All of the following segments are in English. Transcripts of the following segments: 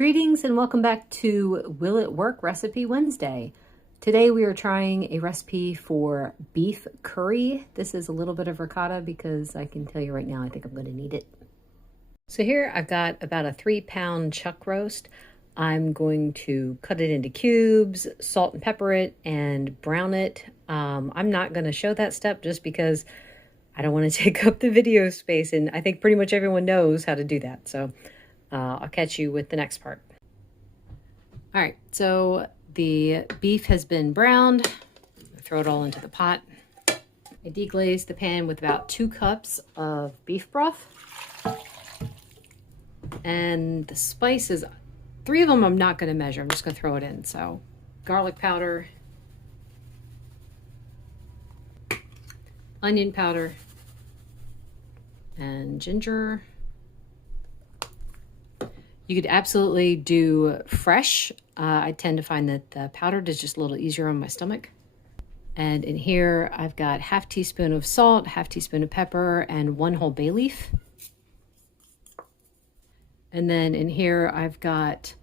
Greetings and welcome back to Will It Work Recipe Wednesday. Today we are trying a recipe for beef curry. This is a little bit of ricotta because I can tell you right now I think I'm going to need it. So here I've got about a 3-pound chuck roast. I'm going to cut it into cubes, salt and pepper it, and brown it. I'm not going to show that step just because I don't want to take up the video space, and I think pretty much everyone knows how to do that. So I'll catch you with the next part. All right, so the beef has been browned. Throw it all into the pot. I deglazed the pan with about 2 cups of beef broth. And the spices, 3 of them I'm not going to measure. I'm just going to throw it in. So garlic powder, onion powder, and ginger. You could absolutely do fresh. I tend to find that the powdered is just a little easier on my stomach. And in here, I've got 1/2 teaspoon of salt, 1/2 teaspoon of pepper, and 1 whole bay leaf. And then in here, I've got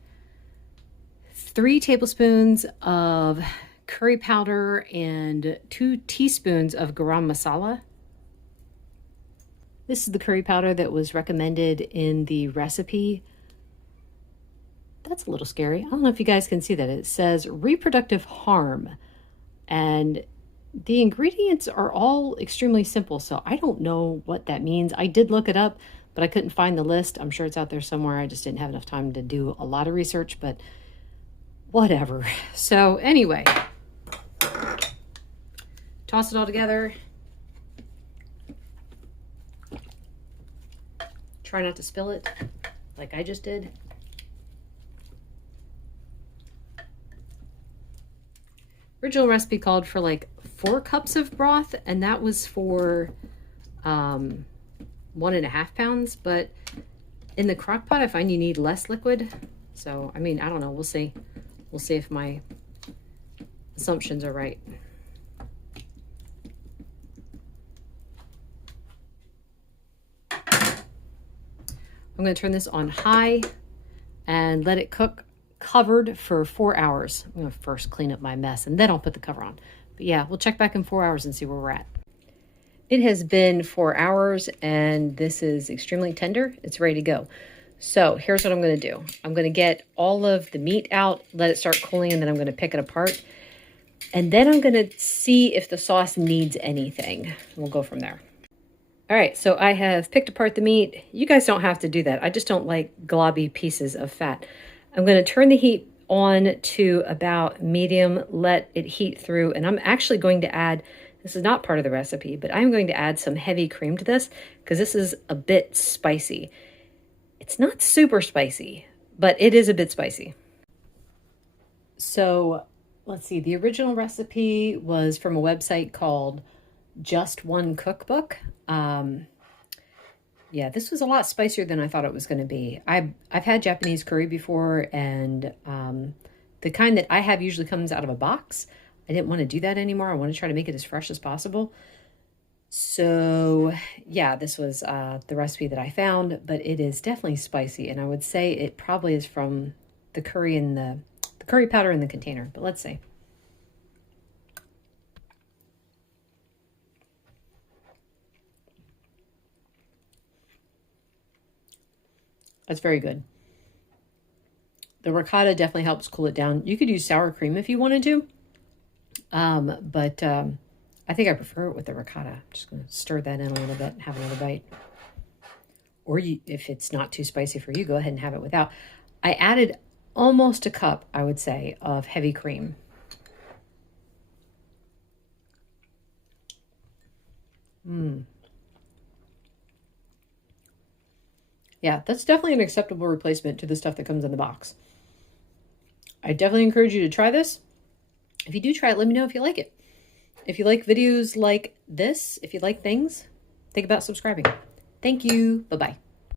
3 tablespoons of curry powder and 2 teaspoons of garam masala. This is the curry powder that was recommended in the recipe. That's a little scary. I don't know if you guys can see that. It says reproductive harm. And the ingredients are all extremely simple, so I don't know what that means. I did look it up, but I couldn't find the list. I'm sure it's out there somewhere. I just didn't have enough time to do a lot of research, but whatever. So anyway, toss it all together. Try not to spill it like I just did. Original recipe called for like 4 cups of broth, and that was for 1.5 pounds, but in the crock pot I find you need less liquid. So I mean, I don't know, we'll see if my assumptions are right. I'm going to turn this on high and let it cook covered for 4 hours. I'm going to first clean up my mess and then I'll put the cover on. But yeah, we'll check back in 4 hours and see where we're at. It has been 4 hours and this is extremely tender. It's ready to go. So here's what I'm going to do. I'm going to get all of the meat out, let it start cooling, and then I'm going to pick it apart. And then I'm going to see if the sauce needs anything. We'll go from there. All right, so I have picked apart the meat. You guys don't have to do that. I just don't like globby pieces of fat. I'm going to turn the heat on to about medium, let it heat through, and I'm actually going to add, this is not part of the recipe, but I'm going to add some heavy cream to this because this is a bit spicy. It's not super spicy, but it is a bit spicy. So let's see, the original recipe was from a website called Just One Cookbook. Yeah, this was a lot spicier than I thought it was going to be. I've had Japanese curry before, and the kind that I have usually comes out of a box. I didn't want to do that anymore. I want to try to make it as fresh as possible. So yeah, this was the recipe that I found, but it is definitely spicy, and I would say it probably is from the curry and the curry powder in the container. But let's see. That's very good. The ricotta definitely helps cool it down. You could use sour cream if you wanted to, but I think I prefer it with the ricotta. I'm just going to stir that in a little bit and have another bite. Or if it's not too spicy for you, go ahead and have it without. I added almost a cup, I would say, of heavy cream. Yeah, that's definitely an acceptable replacement to the stuff that comes in the box. I definitely encourage you to try this. If you do try it, let me know if you like it. If you like videos like this, if you like things, think about subscribing. Thank you. Bye-bye.